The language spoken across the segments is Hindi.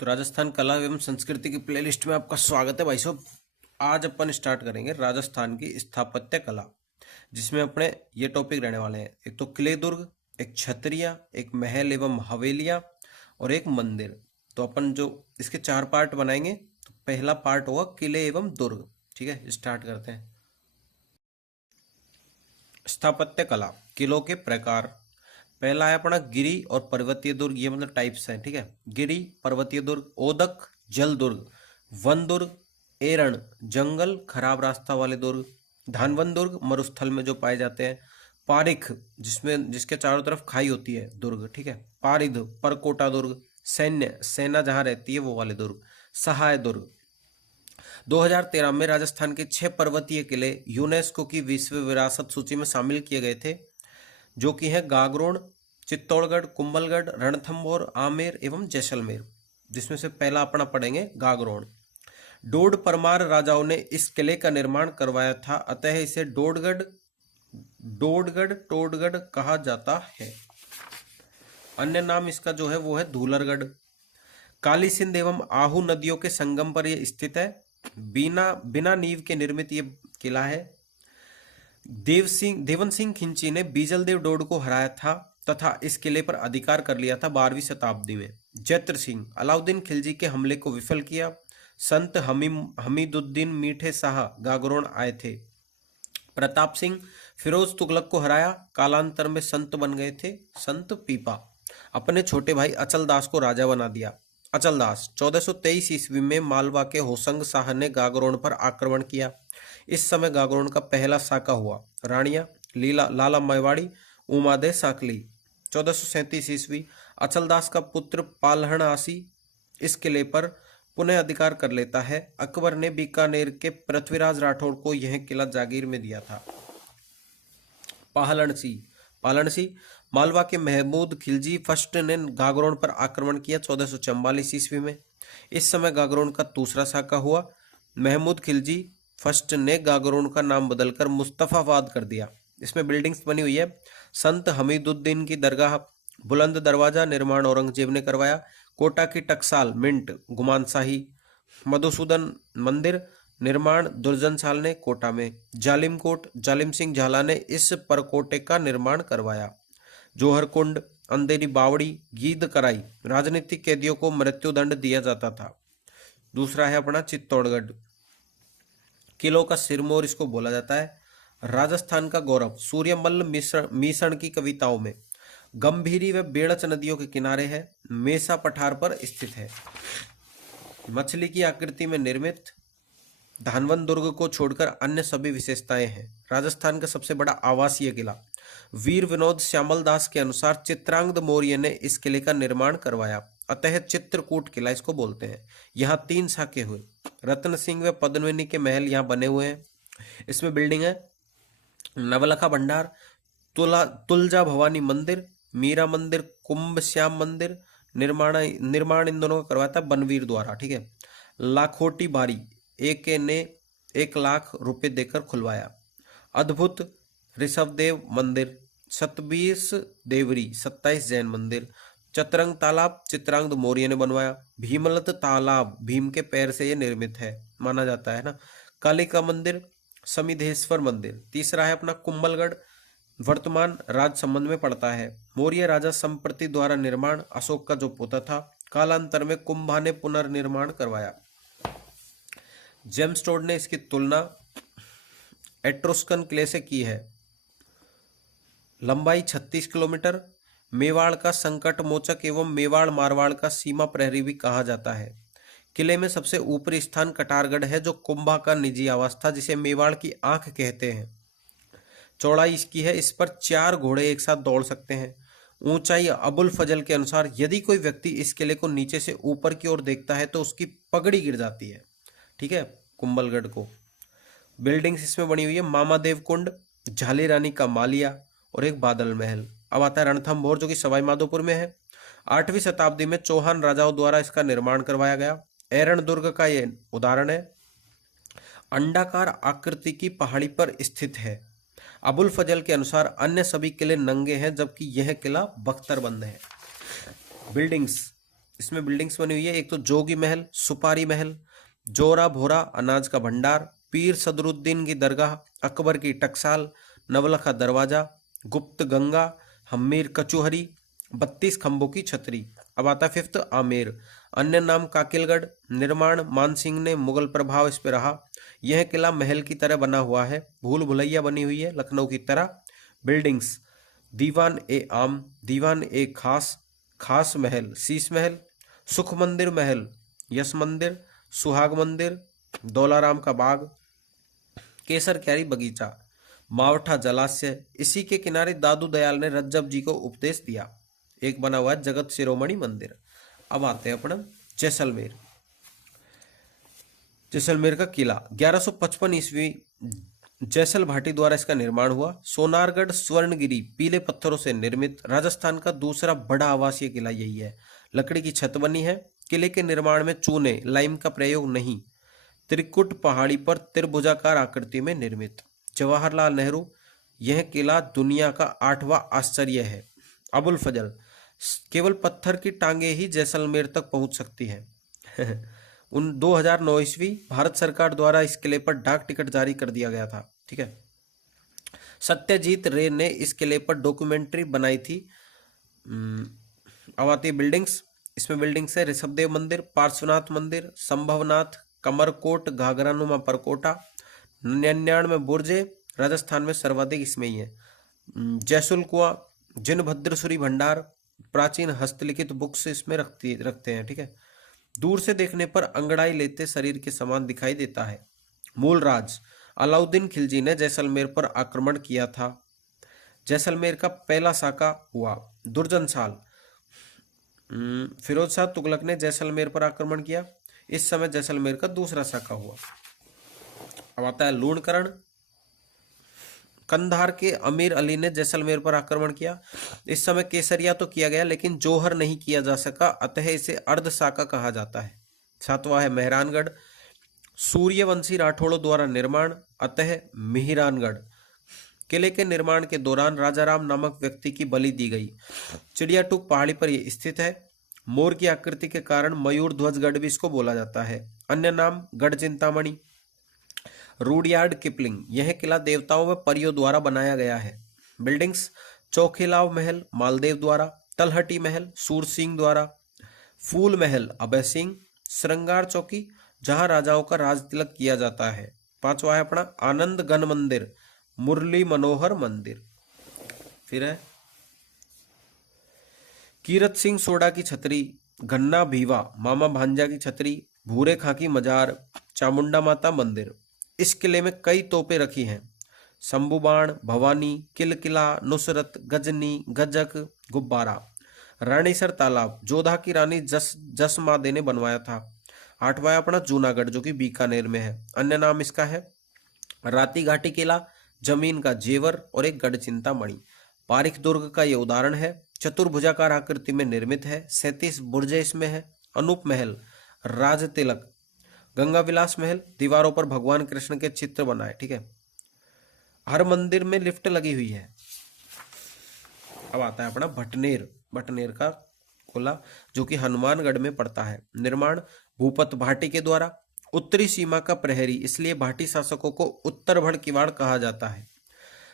तो राजस्थान कला एवं संस्कृति की प्लेलिस्ट में आपका स्वागत है भाई साहब। आज अपन स्टार्ट करेंगे राजस्थान की स्थापत्य कला, जिसमें अपने ये टॉपिक रहने वाले हैं। एक तो किले दुर्ग, एक छतरिया, एक महल एवं हवेलियाँ और एक मंदिर। तो अपन जो इसके 4 पार्ट बनाएंगे, तो पहला पार्ट होगा किले एवं दुर्ग। ठीक है, स्टार्ट करते हैं। स्थापत्य कला, किलों के प्रकार। पहला है अपना गिरी और पर्वतीय दुर्ग। ये मतलब टाइप्स हैं। ठीक है, गिरी, पर्वतीय दुर्ग, ओदक, जल दुर्ग, वन दुर्ग, एरण, जंगल खराब रास्ता वाले दुर्ग, धानवन दुर्ग, मरुस्थल में जो पाए जाते हैं, पारिख, जिसके चारों तरफ खाई होती है, दुर्ग। ठीक है, पारिध, परकोटा दुर्ग, सैन्य, सेना जहां रहती है वो वाले दुर्ग, सहाय दुर्ग। 2013 में राजस्थान के 6 पर्वतीय किले यूनेस्को की विश्व विरासत सूची में शामिल किए गए थे, जो कि है गागरोन, चित्तौड़गढ़, कुंभलगढ़, रणथंभौर, आमेर एवं जैसलमेर। जिसमें से पहला अपना पढ़ेंगे गागरोन। डोड परमार राजाओं ने इस किले का निर्माण करवाया था, अतः इसे टोडगढ़ कहा जाता है। अन्य नाम इसका जो है वो है धूलरगढ़। काली सिंध एवं आहू नदियों के संगम पर यह स्थित है। बिना नींव के निर्मित ये किला है। देवन सिंह खिंची ने बीजलदेव डोड को हराया था तथा इस किले पर अधिकार कर लिया था 12वीं शताब्दी में। जैत्र सिंह अलाउद्दीन खिलजी के हमले को विफल किया। संत हमीदुद्दीन मीठे शाह गागरोन आए थे। प्रताप सिंह फिरोज तुगलक को हराया, कालांतर में संत बन गए थे संत पीपा। अपने छोटे भाई अचल दास को राजा बना दिया। अचल दास 1423 ईस्वी में मालवा के होसंग शाह ने गागरोन पर आक्रमण किया। इस समय गागरोन का पहला साका हुआ। रानिया लाला मेवाड़ी, उमादे साकली। 1437 ईस्वी अचलदास का पुत्र पालहण आसी इस किले पर पुनः अधिकार कर लेता है। अकबर ने बीकानेर के पृथ्वीराज राठौड़ को यह किला जागीर में दिया था। पालनसी मालवा के महमूद खिलजी फर्स्ट ने गागरोन पर आक्रमण किया 1444 ईस्वी में। इस समय गागरोन का दूसरा साका हुआ। महमूद खिलजी फर्स्ट ने गागरोन का नाम बदलकर मुस्तफाबाद कर दिया। इसमें बिल्डिंग्स बनी हुई है। संत हमीदुद्दीन की दरगाह, बुलंद दरवाजा निर्माण औरंगजेब ने करवाया। कोटा की टकसाल मिंट गुमान शाही। मधुसूदन मंदिर निर्माण दुर्जन साल ने कोटा में। जालिम सिंह झाला ने इस परकोटे का निर्माण करवाया। जौहर कुंड, अंधेरी बावड़ी, गीद कराई, राजनीतिक कैदियों को मृत्युदंड दिया जाता था। दूसरा है अपना चित्तौड़गढ़। किलों का सिरमौर इसको बोला जाता है। राजस्थान का गौरव सूर्यमल्ल मीसण की कविताओं में। गंभीरी व बेड़च नदियों के किनारे है। मेसा पठार पर स्थित है। मछली की आकृति में निर्मित। धानवन दुर्ग को छोड़कर अन्य सभी विशेषताएं हैं। राजस्थान का सबसे बड़ा आवासीय किला। वीर विनोद श्यामल दास के अनुसार चित्रांगद मौर्य ने इस किले का निर्माण करवाया, अतः चित्रकूट किला इसको बोलते हैं। यहाँ 3 साके हुए। रत्न सिंह व पद्मिनी के महल यहाँ बने हुए हैं। इसमें बिल्डिंग है नवलखा भंडार, तुलजा भवानी मंदिर, मीरा मंदिर, कुंभ श्याम मंदिर। निर्माण इन दोनों का करवाया था बनवीर द्वारा। ठीक है, लाखोटी बारी ने 1 लाख रुपए देकर खुलवाया। अद्भुत ऋषभदेव मंदिर, 27 देवरी, 27 जैन मंदिर। चतरंग तालाब चित्रांगद मौर्य ने बनवाया। भीमलत तालाब भीम के पैर से यह निर्मित है माना जाता है ना। कालिका मंदिर, समिधेश्वर मंदिर। तीसरा है अपना कुंभलगढ़, वर्तमान राजसमंद में पड़ता है। मौर्य राजा संप्रति द्वारा निर्माण, अशोक का जो पोता था। कालांतर में कुंभा ने पुनर्निर्माण करवाया। जेम्स टोड ने इसकी तुलना एट्रुस्कन किले से की है। लंबाई 36 किलोमीटर। मेवाड़ का संकट मोचक एवं मेवाड़ मारवाड़ का सीमा प्रहरी भी कहा जाता है। किले में सबसे ऊपरी स्थान कटारगढ़ है, जो कुंभा का निजी आवास था, जिसे मेवाड़ की आंख कहते हैं। चौड़ाई इसकी है, इस पर 4 घोड़े एक साथ दौड़ सकते हैं। ऊंचाई अबुल फजल के अनुसार यदि कोई व्यक्ति इस किले को नीचे से ऊपर की ओर देखता है तो उसकी पगड़ी गिर जाती है। ठीक है, कुंभलगढ़ को। बिल्डिंग्स इसमें बनी हुई है मामादेव कुंड, झाली रानी का मालिया और एक बादल महल। अब आता है रणथंभौर, जो कि सवाई माधोपुर में है। 8वीं शताब्दी में चौहान राजाओं द्वारा इसका निर्माण करवाया गया। एरण दुर्ग का यह उदाहरण है। अंडाकार आकृति की पहाड़ी पर स्थित है। अबुल फजल के अनुसार अन्य सभी किले नंगे हैं, जबकि यह किला बख्तरबंद है। बिल्डिंग्स इसमें बिल्डिंग्स बनी हुई है। एक तो जोगी महल, सुपारी महल, जोरा भोरा अनाज का भंडार, पीर सदरुद्दीन की दरगाह, अकबर की टकसाल, नवलखा दरवाजा, गुप्त गंगा, हम्मीर कचुहरी, 32 खंभों की छतरी। अब आता है फिफ्थ, आमेर। अन्य नाम काकिलगढ़। निर्माण मानसिंह ने, मुगल प्रभाव इस पे रहा। यह किला महल की तरह बना हुआ है, भूल भुलैया बनी हुई है लखनऊ की तरह। बिल्डिंग्स, दीवान ए आम, दीवान ए खास, खास महल, शीश महल, सुख मंदिर महल, यश मंदिर, सुहाग मंदिर, दौलाराम का बाग, केसर क्यारी बगीचा, मावठा जलाशय। इसी के किनारे दादू दयाल ने रज्जब जी को उपदेश दिया। एक बना हुआ है जगत शिरोमणि मंदिर। अब आते हैं अपना जैसलमेर। जैसलमेर का किला 1155 ईस्वी जैसल भाटी द्वारा इसका निर्माण हुआ। सोनारगढ़ स्वर्णगिरी पीले पत्थरों से निर्मित राजस्थान का दूसरा बड़ा आवासीय किला यही है। लकड़ी की छत बनी है। किले के निर्माण में चूने लाइम का प्रयोग नहीं। त्रिकुट पहाड़ी पर त्रिभुजाकार आकृति में निर्मित। जवाहरलाल नेहरू, यह किला दुनिया का 8वां आश्चर्य है। अबुल फजल, केवल पत्थर की टांगे ही जैसलमेर तक पहुंच सकती है। 2009 ईस्वी भारत सरकार द्वारा इस किले पर डाक टिकट जारी कर दिया गया था। ठीक है। सत्यजीत रे ने इस किले पर डॉक्यूमेंट्री बनाई थी। अब आती है बिल्डिंग्स। इसमें बिल्डिंग्स है ऋषभदेव मंदिर, पार्श्वनाथ मंदिर, संभवनाथ, कमरकोट, घाघरानुमा परकोटा, 99 बुर्जे, राजस्थान में सर्वाधिक इसमें ही है। जैसुल कुआं, जिनभद्रसूरी भंडार, प्राचीन हस्तलिखित बुक्स इसमें रखते हैं। ठीक है। दूर से देखने पर अंगड़ाई लेते शरीर के समान दिखाई देता है। मूल राज, अलाउद्दीन खिलजी ने जैसलमेर पर आक्रमण किया था। जैसलमेर का पहला साका हुआ। दुर्जन साल, फिरोज शाह तुगलक ने जैसलमेर पर आक्रमण किया। इस समय जैसलमेर का दूसरा साका हुआ। अब आता है लूणकरण। कंधार के अमीर अली ने जैसलमेर पर आक्रमण किया। इस समय केसरिया तो किया गया लेकिन जौहर नहीं किया जा सका, अतः इसे अर्ध साका कहा जाता है। सातवां है मेहरानगढ़। सूर्यवंशी राठौड़ों द्वारा निर्माण, अतः मिहिरानगढ़। किले के निर्माण के दौरान राजाराम नामक व्यक्ति की बलि दी गई। चिड़ियाटूक पहाड़ी पर यह स्थित है। मोर की आकृति के कारण मयूर ध्वजगढ़ भी इसको बोला जाता है। अन्य नाम गढ़ चिंतामणि। रूडयार्ड किपलिंग, यह किला देवताओं व परियों द्वारा बनाया गया है। बिल्डिंग्स, चौखिलाव महल मालदेव द्वारा, तलहटी महल सूरसिंह द्वारा, फूल महल अभय सिंह, श्रृंगार चौकी जहां राजाओं का राज तिलक किया जाता है। पांचवा है अपना आनंद गण मंदिर, मुरली मनोहर मंदिर। फिर है कीरत सिंह सोडा की छतरी, गन्ना भीवा मामा भांजा की छतरी, भूरे खां की मजार, चामुंडा माता मंदिर। इस किले में कई तोपें रखी हैं। शंभुबाण, भवानी, किलकिला, नुसरत, गजनी, गजक, गुब्बारा। रानीसर तालाब जोधा की रानी जसमादे ने बनवाया था। आठवां अपना जूनागढ़ जो कि बीकानेर में है। अन्य नाम इसका है राती घाटी किला, जमीन का जेवर और एक गढ़ चिंतामणि। पारिक दुर्ग का ये उदाहरण है। चतुर्भुजाकार आकृति में निर्मित है। 37 बुर्जे इसमें है। अनूप महल, राज तिलक, गंगा विलास महल, दीवारों पर भगवान कृष्ण के चित्र बनाए। ठीक है। हर मंदिर में लिफ्ट लगी हुई है। अब आता है अपना भटनेर। भटनेर का कोला जो कि हनुमानगढ़ में पड़ता है। निर्माण भूपत भाटी के द्वारा। उत्तरी सीमा का प्रहरी, इसलिए भाटी शासकों को उत्तर भड़ किवाड़ कहा जाता है।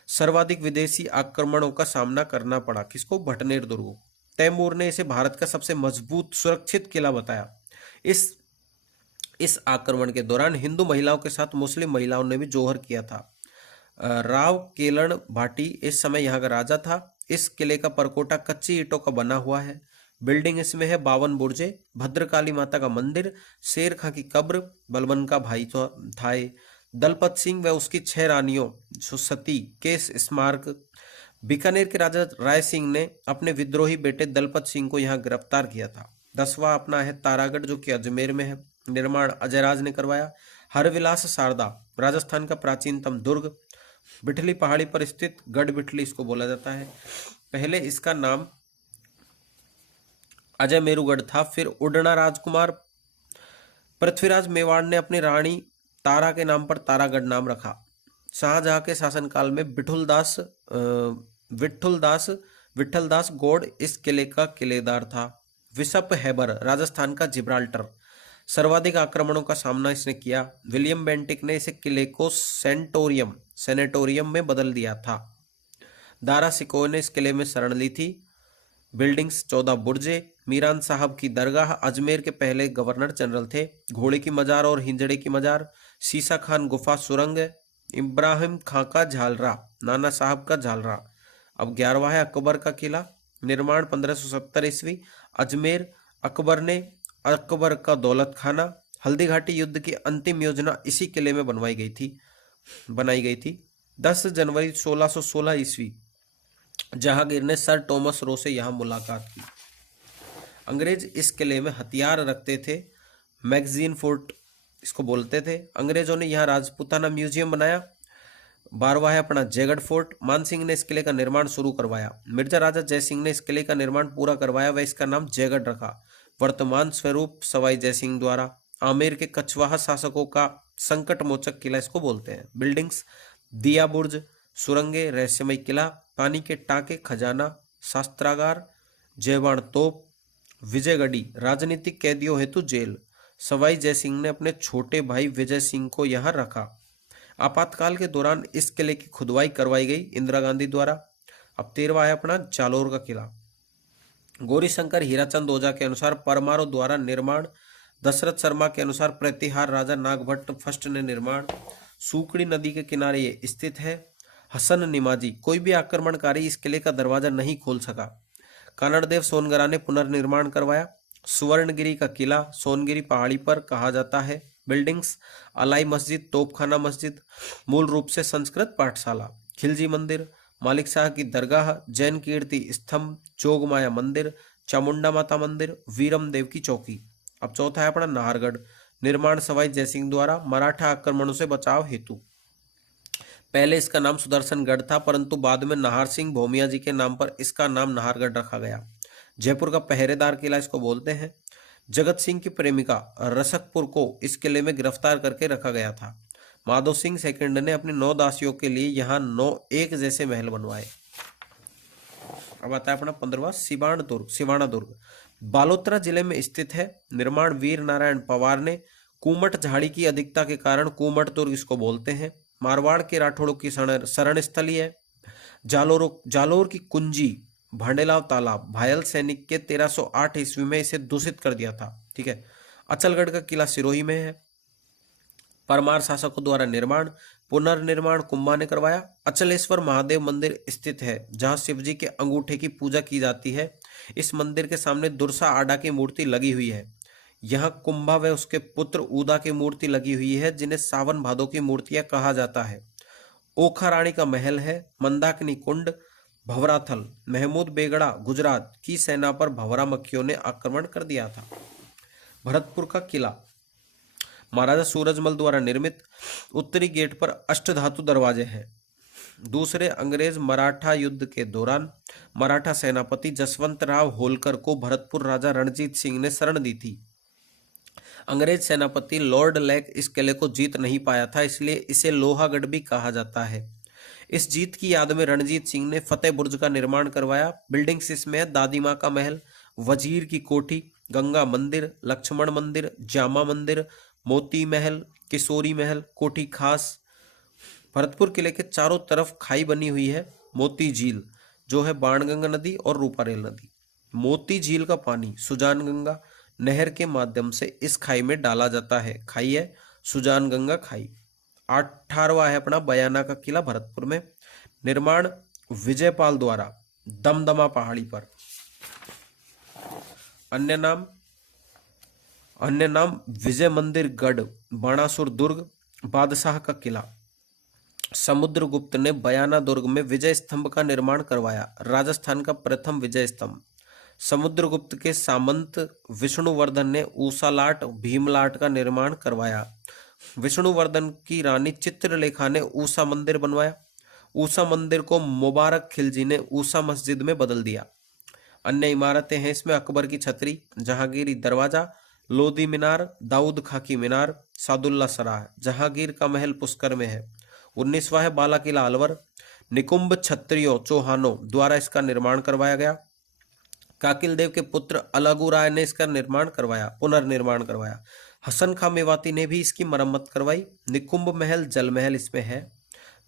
सर्वाधिक विदेशी आक्रमणों का सामना करना पड़ा किसको? भटनेर दुर्ग। तैमूर ने इसे भारत का सबसे मजबूत सुरक्षित किला बताया। इस आक्रमण के दौरान हिंदू महिलाओं के साथ मुस्लिम महिलाओं ने भी जोहर किया था। राव केलण भाटी इस समय यहाँ का राजा था। इस किले का परकोटा कच्ची ईंटों का बना हुआ है। बिल्डिंग इसमें है 52 बुर्जे, भद्रकाली माता का मंदिर, शेर खां की कब्र, बलबन का भाई थाए, दलपत सिंह व उसकी 6 रानियों सती केस स्मारक। बीकानेर के राजा राय सिंह ने अपने विद्रोही बेटे दलपत सिंह को यहाँ गिरफ्तार किया था। 10वां अपना है तारागढ़ जो कि अजमेर में है। निर्माण अजयराज ने करवाया। हरविलास शारदा राजस्थान का प्राचीनतम दुर्ग। बिठली पहाड़ी पर स्थित गढ़ बिठली इसको बोला जाता है। पहले इसका नाम अजय मेरुगढ़ था, फिर उडना राजकुमार पृथ्वीराज मेवाड़ ने अपनी रानी तारा के नाम पर तारागढ़ नाम रखा। शाहजहां के शासनकाल में विठलदास गौड़ इस किले का किलेदार था। बिशप हैबर, राजस्थान का जिब्राल्टर, सर्वाधिक आक्रमणों का सामना इसने किया। विलियम बेंटिक ने इसे किले को सेनेटोरियम में बदल दिया था। दारा सिकोह ने इस किले में शरण ली थी। बिल्डिंग्स 14 बुर्जे, मीरान साहब की दरगाह, अजमेर के पहले गवर्नर जनरल थे। घोड़े की मजार और हिंजड़े की मजार, सीसा खान गुफा सुरंग, इब्राहिम खां का झालरा, नाना साहब का झालरा। अब 11वां है अकबर का किला, निर्माण 1570 ईस्वी, अजमेर। अकबर का दौलत खाना। हल्दी घाटी युद्ध की अंतिम योजना इसी किले में बनाई गई थी। 10 जनवरी 1616 ईस्वी जहांगीर ने सर टॉमस रो से यहां मुलाकात की। अंग्रेज इस किले में हथियार रखते थे, मैगजीन फोर्ट इसको बोलते थे। अंग्रेजों ने यहाँ राजपूताना म्यूजियम बनाया। 12वां है अपना जयगढ़ फोर्ट, मानसिंह ने इस किले का निर्माण शुरू करवाया। मिर्जा राजा जयसिंह ने इस किले का निर्माण पूरा करवाया व इसका नाम जयगढ़ रखा। वर्तमान स्वरूप सवाई जयसिंह द्वारा। आमेर के कछवाहा शासकों का संकट मोचक किला इसको बोलते हैं। बिल्डिंग्स, दिया बुर्ज, सुरंगे, रहस्यमय किला, पानी के टाके, खजाना, शास्त्रागार, जयबाण तोप, विजयगढ़ी, राजनीतिक कैदियों हेतु जेल। सवाई जयसिंह ने अपने छोटे भाई विजय सिंह को यहाँ रखा। आपातकाल के दौरान इस किले की खुदवाई करवाई गई इंदिरा गांधी द्वारा। अब 13वां है अपना जालोर का किला। गौरीशंकर हीराचंद ओझा के अनुसार परमारो द्वारा निर्माण। दशरथ शर्मा के अनुसार प्रतिहार राजा नागभट्ट फर्स्ट ने निर्माण। सूकड़ी नदी के किनारे ये स्थित है। हसन निमाजी, कोई भी आक्रमणकारी इस किले का दरवाजा नहीं खोल सका। कानड़देव सोनगरा ने पुनर्निर्माण करवाया। सुवर्णगिरी का किला सोनगिरी पहाड़ी पर कहा जाता है। बिल्डिंग्स, अलाई मस्जिद, तोपखाना मस्जिद, मूल रूप से संस्कृत पाठशाला। खिलजी मंदिर, मालिक शाह की दरगाह, जैन कीर्ति स्तंभ, जोगमाया मंदिर, चामुंडा माता मंदिर, वीरम देव की चौकी। अब चौथा है अपना नाहरगढ़, निर्माण सवाई जयसिंह द्वारा मराठा आक्रमणों से बचाव हेतु। पहले इसका नाम सुदर्शनगढ़ था, परंतु बाद में नाहर सिंह भोमिया जी के नाम पर इसका नाम नाहरगढ़ रखा गया। जयपुर का पहरेदार किला इसको बोलते हैं। जगत सिंह की प्रेमिका रसकपुर को इस किले में गिरफ्तार करके रखा गया था। माधो सिंह सेकंड ने अपनी 9 दासियों के लिए यहाँ 9 एक जैसे महल बनवाए। अब आता है अपना 15वां सिवाना दुर्ग, बालोतरा जिले में स्थित है। निर्माण वीर नारायण पवार ने। कुमट झाड़ी की अधिकता के कारण कुमट दुर्ग इसको बोलते हैं। मारवाड़ के राठौड़ों की शरण स्थली है। जालोर की कुंजी, भांडेलाव तालाब, भायल सैनिक के 1308 ईस्वी में इसे दूषित कर दिया था। ठीक है। अचलगढ़ का किला सिरोही में है। परमार शासकों द्वारा निर्माण, पुनर्निर्माण कुंभा ने करवाया। अचलेश्वर महादेव मंदिर स्थित है जहां शिवजी के अंगूठे की पूजा की जाती है। इस मंदिर के सामने दुर्सा आडा की मूर्ति लगी हुई है। यहाँ कुंभा व उसके पुत्र उदा की मूर्ति लगी हुई है जिन्हें सावन भादो की मूर्तियां कहा जाता है। ओखा रानी का महल है। मंदाकिनी कुंड, भवराथल, महमूद बेगड़ा गुजरात की सेना पर भवरा मक्खियों ने आक्रमण कर दिया था। भरतपुर का किला महाराजा सूरजमल द्वारा निर्मित। उत्तरी गेट पर अष्टधातु दरवाजे हैं। दूसरे अंग्रेज मराठा युद्ध के दौरान मराठा सेनापति जसवंत राव होलकर को भरतपुर राजा रणजीत सिंह ने शरण दी थी। अंग्रेज सेनापति लॉर्ड लेक इस किले को जीत नहीं पाया था, इसलिए इसे लोहागढ़ भी कहा जाता है। इस जीत की याद में रणजीत सिंह ने फतेह बुर्ज का निर्माण करवाया। बिल्डिंग्स इसमें है। दादी माँ का महल, वजीर की कोठी, गंगा मंदिर, लक्ष्मण मंदिर, जामा मंदिर, मोती महल, किशोरी महल, कोठी खास। भरतपुर किले के चारों तरफ खाई बनी हुई है। मोती झील जो है बाणगंगा नदी और रूपारेल नदी। मोती झील का पानी सुजान गंगा नहर के माध्यम से इस खाई में डाला जाता है। खाई है सुजान गंगा खाई। 18वां है अपना बयाना का किला भरतपुर में। निर्माण विजयपाल द्वारा दमदमा पहाड़ी पर। अन्य नाम विजय मंदिर गढ़, बाणासुर दुर्ग, बादशाह का किला। समुद्रगुप्त ने बयाना दुर्ग में विजय स्तंभ का निर्माण करवाया। राजस्थान का प्रथम विजय स्तंभ। समुद्रगुप्त के सामंत विष्णुवर्धन ने ऊसालाट भीमलाट का निर्माण करवाया। विष्णुवर्धन की रानी चित्रलेखा ने ऊषा मंदिर बनवाया। ऊषा मंदिर को मुबारक खिलजी ने ऊषा मस्जिद में बदल दिया। अन्य इमारतें हैं इसमें अकबर की छतरी, जहांगीरी दरवाजा, लोधी मीनार, दाऊद खाकी मीनार, सादुल्ला सराय। जहांगीर का महल पुष्कर में है। 19वां है बाला किला अलवर। निकुंभ क्षत्रियों चौहानों द्वारा इसका निर्माण करवाया गया। काकिल देव के पुत्र अलगू राय ने इसका निर्माण करवाया, पुनर्निर्माण करवाया। हसन खां मेवाती ने भी इसकी मरम्मत करवाई। निकुंभ महल जल महल इसमें है।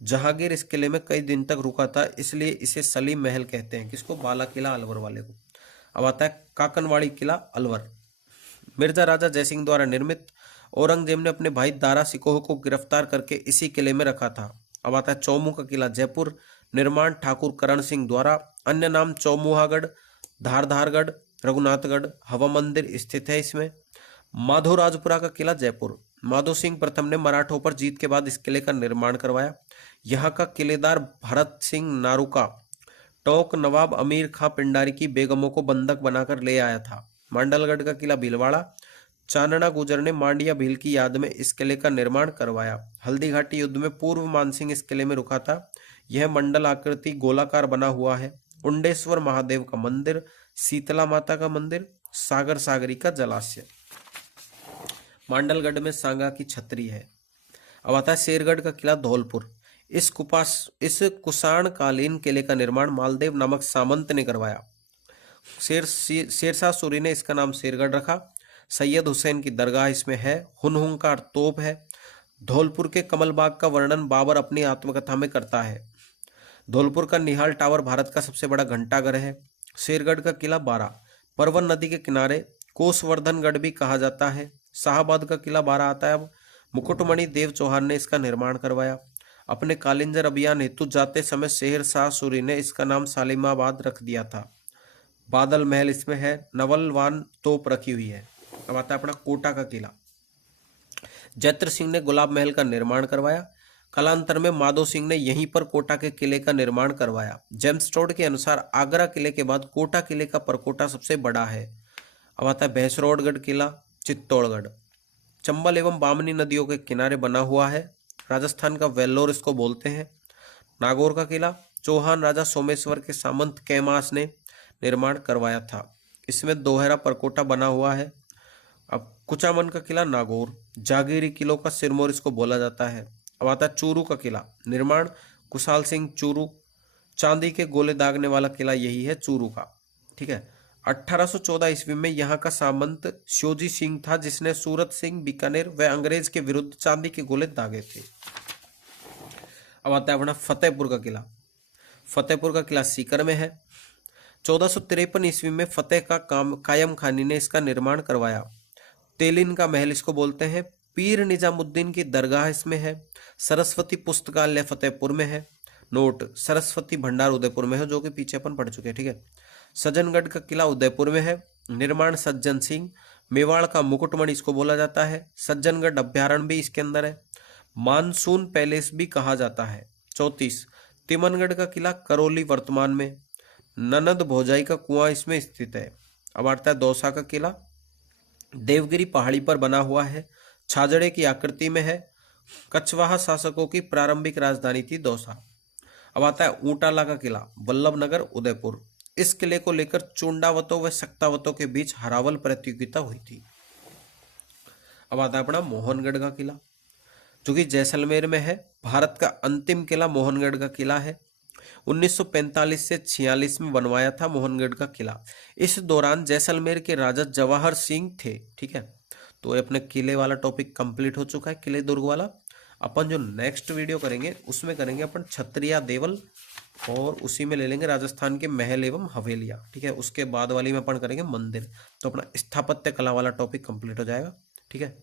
जहांगीर इस किले में कई दिन तक रुका था, इसलिए इसे सलीम महल कहते हैं। किसको? बाला किला अलवर वाले को। अब आता है काकनवाड़ी किला अलवर। मिर्जा राजा जयसिंह द्वारा निर्मित। औरंगजेब ने अपने भाई दारा सिकोह को गिरफ्तार करके इसी किले में रखा था। अब आता है चौमू का किला जयपुर। निर्माण ठाकुर करण सिंह द्वारा। अन्य नाम चौमुहागढ़, धारधारगढ़, रघुनाथगढ़। हवा मंदिर स्थित है इसमें। माधोराजपुरा का किला जयपुर। माधो सिंह प्रथम ने मराठों पर जीत के बाद इस किले का निर्माण करवाया। यहाँ का किलेदार भरत सिंह नारूका टोक नवाब अमीर खां पिंडारी की बेगमों को बंधक बनाकर ले आया था। मांडलगढ़ का किला भीलवाड़ा। चांदना गुजर ने मांडिया भील की याद में इस किले का निर्माण करवाया। हल्दी घाटी युद्ध में पूर्व मानसिंह इस किले में रुका था। यह मंडल आकृति गोलाकार बना हुआ है। उंडेश्वर महादेव का मंदिर, शीतला माता का मंदिर, सागर सागरी का जलाशय। मांडलगढ़ में सांगा की छतरी है। अब आता है शेरगढ़ का किला धौलपुर। इस कुषाण कालीन किले का निर्माण मालदेव नामक सामंत ने करवाया। शेरशाह सूरी ने इसका नाम शेरगढ़ रखा। सैयद हुसैन की दरगाह इसमें है। हुनहुंकार तोप है। धौलपुर के कमल बाग का वर्णन बाबर अपनी आत्मकथा में करता है। धौलपुर का निहाल टावर भारत का सबसे बड़ा घंटाघर है। शेरगढ़ का किला बारा। परवन नदी के किनारे कोसवर्धनगढ़ भी कहा जाता है। शाहबाद का किला बारा आता है। अब मुकुटमणि देव चौहान ने इसका निर्माण करवाया। अपने कालिंजर अभियान हेतु जाते समय शेरशाह सूरी ने इसका नाम सालिमाबाद रख दिया था। बादल महल इसमें है। नवलवान तोप रखी हुई है। अब आता है अपना कोटा का किला। जैत्र सिंह ने गुलाब महल का निर्माण करवाया। कालांतर में माधो सिंह ने यहीं पर कोटा के किले का निर्माण करवाया। जेम्स टोड के अनुसार आगरा किले के बाद कोटा किले का परकोटा सबसे बड़ा है। अब आता है भैंसरोडगढ़ किला चित्तौड़गढ़। चंबल एवं बामनी नदियों के किनारे बना हुआ है। राजस्थान का वेल्लोर इसको बोलते हैं। नागौर का किला चौहान राजा सोमेश्वर के सामंत कैमास ने निर्माण करवाया था। इसमें दोहरा परकोटा बना हुआ है। अब कुचामन का किला नागौर। जागीरी किलों का सिरमौर इसको बोला जाता है। अब आता है चूरू का किला। निर्माण कुशाल सिंह चूरू। चांदी के गोले दागने वाला किला यही है चूरू का। ठीक है। 1814 ईस्वी में यहाँ का सामंत श्योजी सिंह था, जिसने सूरत सिंह, बीकानेर व अंग्रेज के विरुद्ध चांदी के गोले दागे थे। अब आता है अपना फतेहपुर का किला। फतेहपुर का किला सीकर में है। 1453 ईस्वी में फतेह का कायम खानी ने इसका निर्माण करवाया। तेलिन का महल इसको बोलते हैं। पीर निजामुद्दीन की दरगाह इसमें है। सरस्वती पुस्तकालय फतेहपुर में है। नोट, सरस्वती भंडार उदयपुर में है, जो कि पीछे अपन पढ़ चुके हैं। ठीक है। सज्जनगढ़ का किला उदयपुर में है। निर्माण सज्जन सिंह। मेवाड़ का मुकुटमणि इसको बोला जाता है। सज्जनगढ़ अभ्यारण्य भी इसके अंदर है। मानसून पैलेस भी कहा जाता है। 34 तिमनगढ़ का किला करौली वर्तमान में। ननद भोजाई का कुआं इसमें स्थित है। अब आता है दौसा का किला। देवगिरी पहाड़ी पर बना हुआ है। छाजड़े की आकृति में है। कछवाहा शासकों की प्रारंभिक राजधानी थी दौसा। अब आता है ऊंटाला का किला वल्लभनगर उदयपुर। इस किले को लेकर चुंडावतों व शक्तावतों के बीच हरावल प्रतियोगिता हुई थी। अब आता है अपना मोहनगढ़ का किला, जो कि जैसलमेर में है। भारत का अंतिम किला मोहनगढ़ का किला है। 1945 से 46 में बनवाया था मोहनगढ़ का किला। इस दौरान जैसलमेर के राजा जवाहर सिंह थे। ठीक है। तो ये अपने किले वाला टॉपिक कंप्लीट हो चुका है, किले दुर्ग वाला। अपन जो नेक्स्ट वीडियो करेंगे उसमें करेंगे अपन छत्रिया देवल, और उसी में ले लेंगे राजस्थान के महल एवं हवेलियाँ। ठीक है। उसके बाद वाली में अपन करेंगे मंदिर। तो अपना स्थापत्य कला वाला टॉपिक कंप्लीट हो जाएगा। ठीक है।